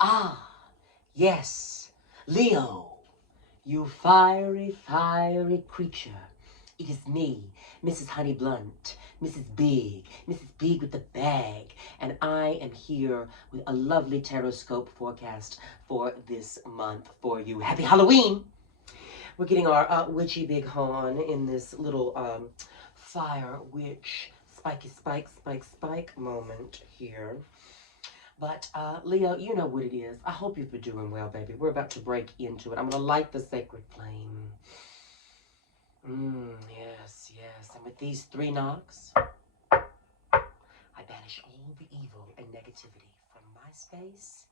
Ah, yes, Leo, you fiery, fiery creature. It is me, Mrs. Honey Blunt, Mrs. Big with the bag, and I am here with a lovely taroscope forecast for this month for you. Happy Halloween! We're getting our witchy big horn in this little fire witch spiky spike moment here. But Leo, you know what it is. I hope you've been doing well, baby. We're about to break into it. I'm going to light the sacred flame. Yes, yes. And with these 3 knocks, I banish all the evil and negativity from my space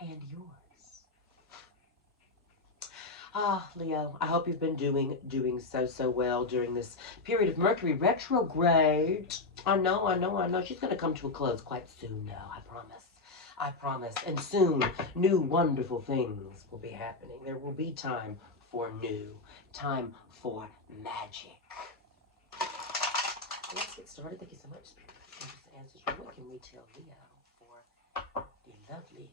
and yours. Ah, Leo, I hope you've been doing so well during this period of Mercury retrograde. I know. She's going to come to a close quite soon now, I promise. I promise. And soon, new wonderful things will be happening. There will be time for new, time for magic. Let's get started. Thank you so much, Spirit. Answers. What can we tell Leo for the lovely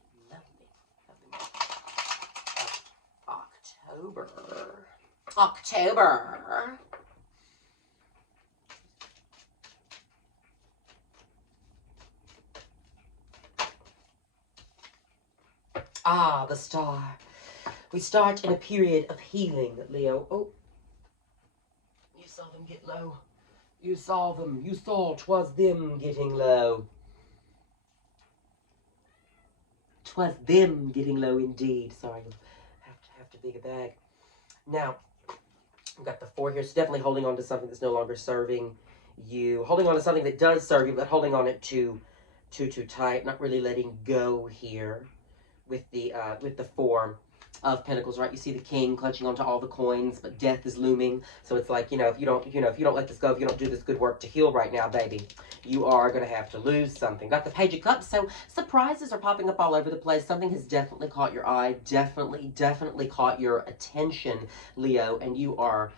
October. October. Ah, the star. We start in a period of healing, Leo. Oh, you saw them get low. You saw them. You saw 'twas them getting low. 'Twas them getting low indeed. Sorry, have to big a bag. Now, we've got the 4 here. So definitely holding on to something that's no longer serving you. Holding on to something that does serve you, but holding on it too tight. Not really letting go here with the 4 of Pentacles, right? You see the King clutching onto all the coins, but death is looming. So it's like, if you don't let this go, if you don't do this good work to heal right now, baby, you are going to have to lose something. Got the Page of Cups, so surprises are popping up all over the place. Something has definitely caught your eye, definitely caught your attention, Leo, and you are,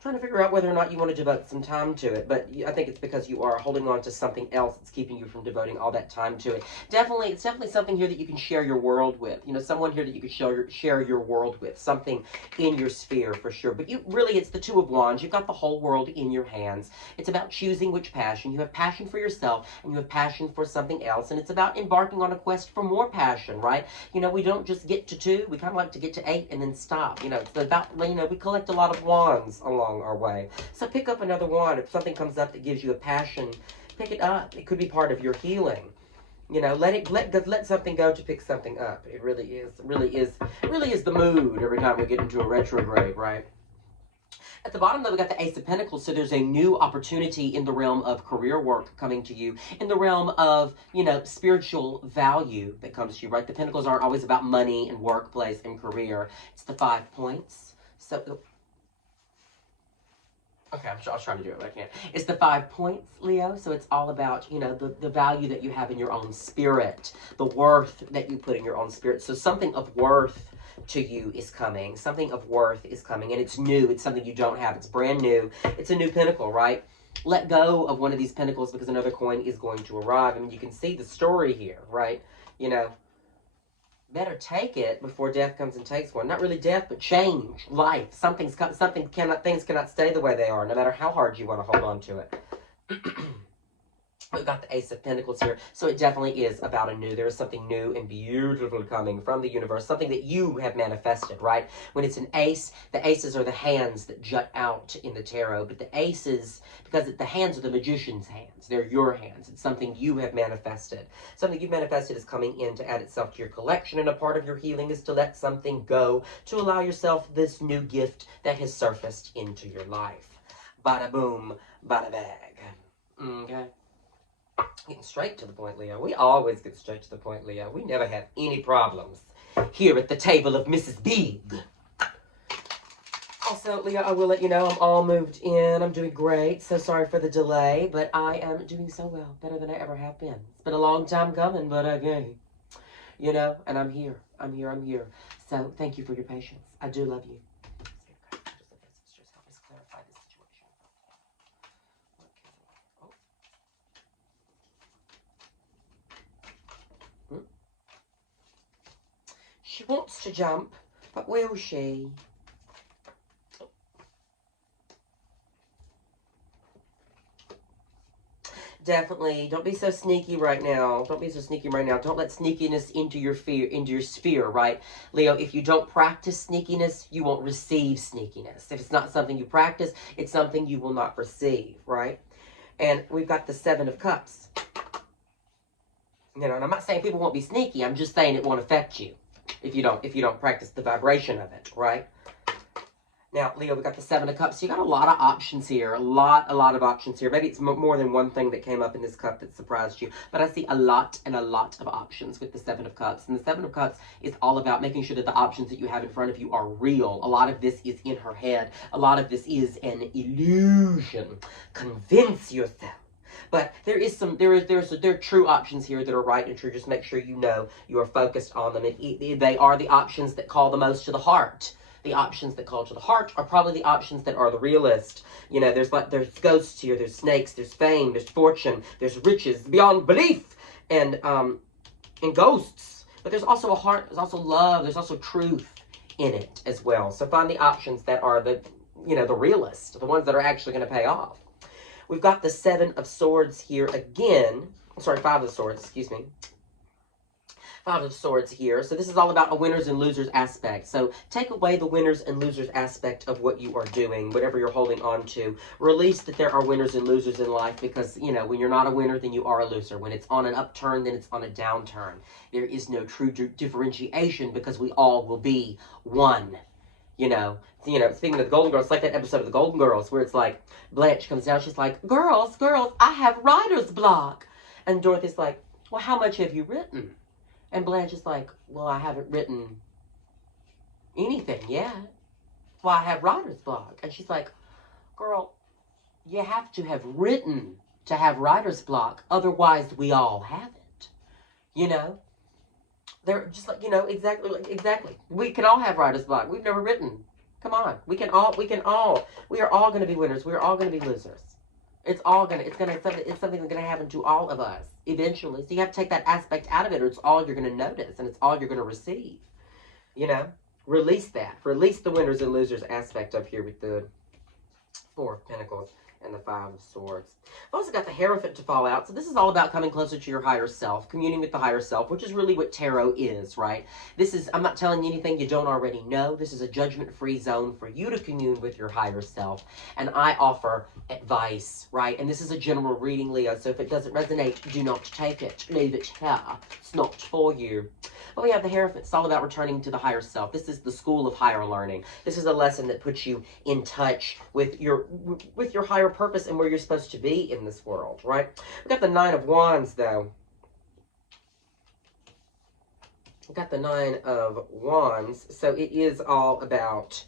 trying to figure out whether or not you want to devote some time to it. But I think it's because you are holding on to something else that's keeping you from devoting all that time to it. It's definitely something here that you can share your world with. Someone here that you could share your world with. Something in your sphere for sure. But it's the 2 of Wands. You've got the whole world in your hands. It's about choosing which passion. You have passion for yourself and you have passion for something else. And it's about embarking on a quest for more passion, right? We don't just get to 2. We kind of like to get to 8 and then stop. It's about, we collect a lot of wands along our way. So pick up another wand. If something comes up that gives you a passion, pick it up. It could be part of your healing. Let something go to pick something up. It really is the mood every time we get into a retrograde, right? At the bottom, though, we got the Ace of Pentacles, so there's a new opportunity in the realm of career work coming to you, in the realm of, spiritual value that comes to you, right? The Pentacles aren't always about money and workplace and career. It's the 5 points. So, okay, I was trying to do it, but I can't. It's the 5 points, Leo. So it's all about, the value that you have in your own spirit, the worth that you put in your own spirit. So something of worth to you is coming. Something of worth is coming, and it's new. It's something you don't have. It's brand new. It's a new pentacle, right? Let go of one of these pentacles because another coin is going to arrive. I mean, you can see the story here, right? Better take it before death comes and takes one. Not really death, but change, life. Things cannot stay the way they are, no matter how hard you want to hold on to it. We've got the Ace of Pentacles here, so it definitely is about a new. There is something new and beautiful coming from the universe, something that you have manifested, right? When it's an ace, the aces are the hands that jut out in the tarot, but the aces, because the hands are the magician's hands, they're your hands. It's something you have manifested. Something you've manifested is coming in to add itself to your collection, and a part of your healing is to let something go, to allow yourself this new gift that has surfaced into your life. Bada boom, bada bag. Okay? Getting straight to the point, Leo. We always get straight to the point, Leo. We never have any problems here at the table of Mrs. Big. Also, Leo, I will let you know I'm all moved in. I'm doing great. So sorry for the delay, but I am doing so well. Better than I ever have been. It's been a long time coming, but okay. And I'm here. I'm here. So thank you for your patience. I do love you. Just help us clarify this situation. She wants to jump, but will she? Definitely. Don't be so sneaky right now. Don't be so sneaky right now. Don't let sneakiness into your sphere, right? Leo, if you don't practice sneakiness, you won't receive sneakiness. If it's not something you practice, it's something you will not receive, right? And we've got the Seven of Cups. You know, and I'm not saying people won't be sneaky. I'm just saying it won't affect you if you don't practice the vibration of it, right? Now, Leo, we got the Seven of Cups. So you got a lot of options here. A lot of options here. Maybe it's more than one thing that came up in this cup that surprised you. But I see a lot of options with the Seven of Cups. And the Seven of Cups is all about making sure that the options that you have in front of you are real. A lot of this is in her head. A lot of this is an illusion. Convince yourself. But there are true options here that are right and true. Just make sure you know you are focused on them. They are the options that call the most to the heart. The options that call to the heart are probably the options that are the realist. You know, there's ghosts here, there's snakes, there's fame, there's fortune, there's riches beyond belief, and ghosts. But there's also a heart, there's also love, there's also truth in it as well. So find the options that are the realist, the ones that are actually going to pay off. We've got the Seven of Swords here again. Sorry, Five of Swords, excuse me. Five of Swords here. So this is all about a winners and losers aspect. So take away the winners and losers aspect of what you are doing, whatever you're holding on to. Release that there are winners and losers in life because, you know, when you're not a winner, then you are a loser. When it's on an upturn, then it's on a downturn. There is no true differentiation because we all will be one. You know, speaking of the Golden Girls, it's like that episode of the Golden Girls where it's like, Blanche comes down, she's like, girls, I have writer's block. And Dorothy's like, well, how much have you written? And Blanche is like, well, I haven't written anything yet. Well, I have writer's block. And she's like, girl, you have to have written to have writer's block. Otherwise, we all have it. You know? They're just like, you know, exactly. We can all have writer's block. We've never written. Come on. We are all going to be winners. We're all going to be losers. It's something that's going to happen to all of us eventually. So you have to take that aspect out of it or it's all you're going to notice and it's all you're going to receive. You know? Release that. Release the winners and losers aspect up here with the Four of Pentacles and the Five of Swords. I've also got the Hierophant to fall out. So this is all about coming closer to your higher self, communing with the higher self, which is really what tarot is, right? I'm not telling you anything you don't already know. This is a judgment-free zone for you to commune with your higher self. And I offer advice, right? And this is a general reading, Leo. So if it doesn't resonate, do not take it. Leave it here. It's not for you. But we have the Hierophant. It's all about returning to the higher self. This is the school of higher learning. This is a lesson that puts you in touch with your higher purpose and where you're supposed to be in this world, right? We got the Nine of Wands, though. We got the Nine of Wands. So it is all about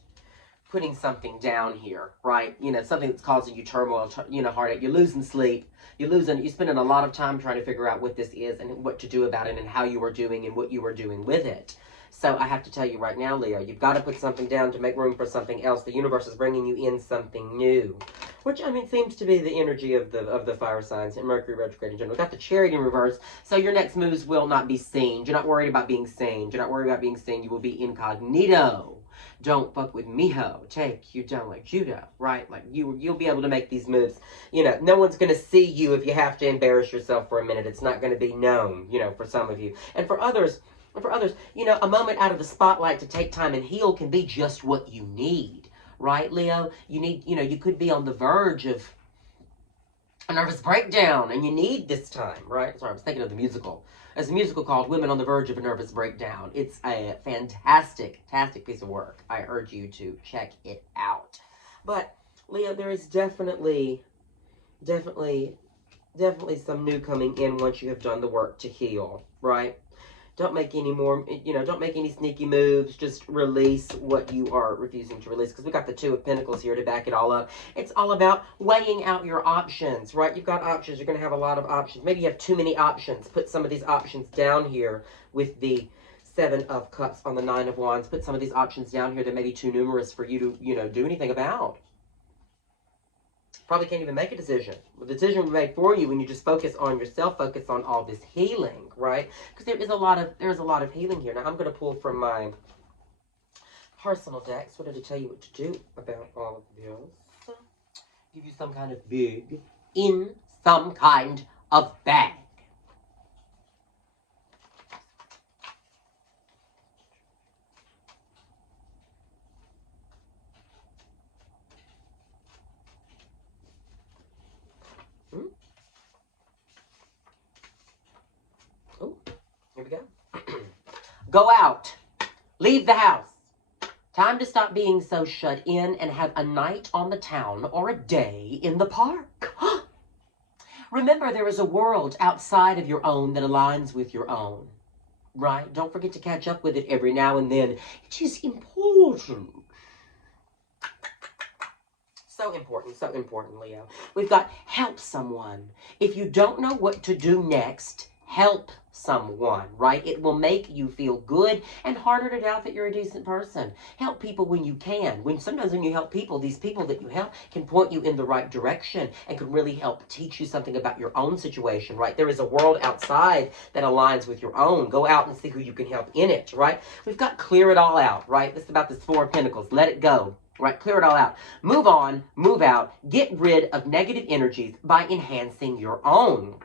putting something down here, right? You know, something that's causing you turmoil, heartache. You're losing sleep. You're spending a lot of time trying to figure out what this is and what to do about it and how you are doing and what you are doing with it. So I have to tell you right now, Leo, you've got to put something down to make room for something else. The universe is bringing you in something new, which, I mean, seems to be the energy of the fire signs and Mercury retrograde in general. We've got the Chariot in reverse, so your next moves will not be seen. You're not worried about being seen. You're not worried about being seen. You will be incognito. Don't fuck with miho. Take you down like judo, right? Like you'll be able to make these moves. You know, no one's going to see you if you have to embarrass yourself for a minute. It's not going to be known, you know, for some of you. And for others, you know, a moment out of the spotlight to take time and heal can be just what you need, right, Leo? You could be on the verge of a nervous breakdown and you need this time, right? Sorry, I was thinking of the musical. There's a musical called Women on the Verge of a Nervous Breakdown. It's a fantastic piece of work. I urge you to check it out. But, Leo, there is definitely some new coming in once you have done the work to heal, right? Don't make any more, don't make any sneaky moves. Just release what you are refusing to release. Because we got the Two of Pentacles here to back it all up. It's all about weighing out your options, right? You've got options. You're going to have a lot of options. Maybe you have too many options. Put some of these options down here with the Seven of Cups on the Nine of Wands. Put some of these options down here that may be too numerous for you to, do anything about. Probably can't even make a decision. The decision will be made for you when you just focus on yourself, focus on all this healing, right? Because there is a lot of healing here. Now I'm going to pull from my personal decks. What did it tell you what to do about all of this? Give you some kind of big in some kind of bag. Oh, here we go. Go out. Leave the house. Time to stop being so shut in and have a night on the town or a day in the park. Remember, there is a world outside of your own that aligns with your own. Right? Don't forget to catch up with it every now and then. It is important. So important, Leo. We've got help someone. If you don't know what to do next, help someone, right? It will make you feel good and harder to doubt that you're a decent person. Help people when you can. Sometimes when you help people, these people that you help can point you in the right direction and can really help teach you something about your own situation, right? There is a world outside that aligns with your own. Go out and see who you can help in it, right? We've got clear it all out, right? This is about this Four of Pentacles. Let it go. Right, clear it all out. Move on, move out, get rid of negative energies by enhancing your own.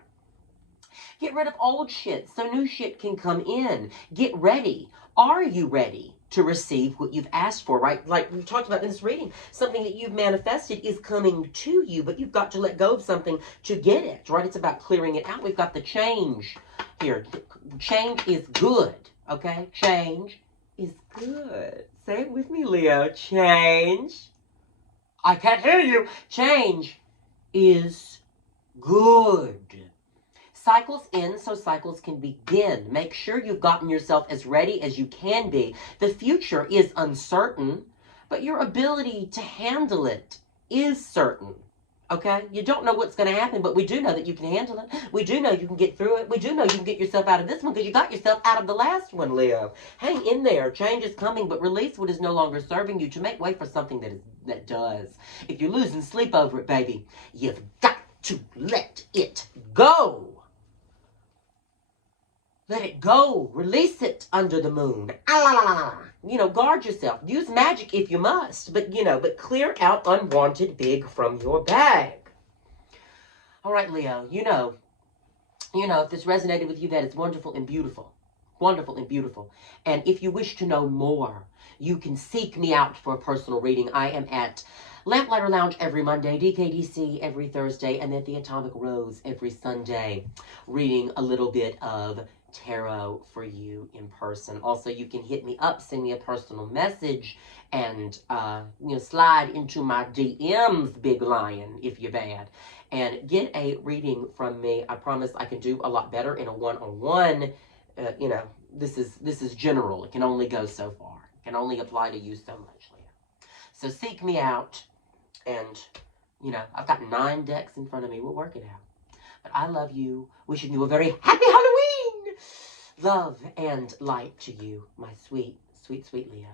Get rid of old shit so new shit can come in. Get ready. Are you ready to receive what you've asked for, right? Like we talked about in this reading, something that you've manifested is coming to you, but you've got to let go of something to get it, right? It's about clearing it out. We've got the change here. Change is good, okay? Change is good. Say it with me, Leo. Change. I can't hear you. Change is good. Cycles end so cycles can begin. Make sure you've gotten yourself as ready as you can be. The future is uncertain, but your ability to handle it is certain. Okay? You don't know what's going to happen, but we do know that you can handle it. We do know you can get through it. We do know you can get yourself out of this one because you got yourself out of the last one, Leo. Hang in there. Change is coming, but release what is no longer serving you to make way for something that does. If you're losing sleep over it, baby, you've got to let it go. Let it go. Release it under the moon. You know, guard yourself. Use magic if you must. But clear out unwanted big from your bag. All right, Leo, you know, if this resonated with you, that is wonderful and beautiful. Wonderful and beautiful. And if you wish to know more, you can seek me out for a personal reading. I am at Lamplighter Lounge every Monday, DKDC every Thursday, and then the Atomic Rose every Sunday, reading a little bit of tarot for you in person. Also, you can hit me up, send me a personal message, and slide into my DMs, Big Lion, if you're bad, and get a reading from me. I promise I can do a lot better in a one-on-one. This is general. It can only go so far. It can only apply to you so much, Leah. So seek me out, and I've got 9 decks in front of me. We'll work it out. But I love you. Wishing you a very happy Halloween. Love and light to you, my sweet, sweet, sweet Leo.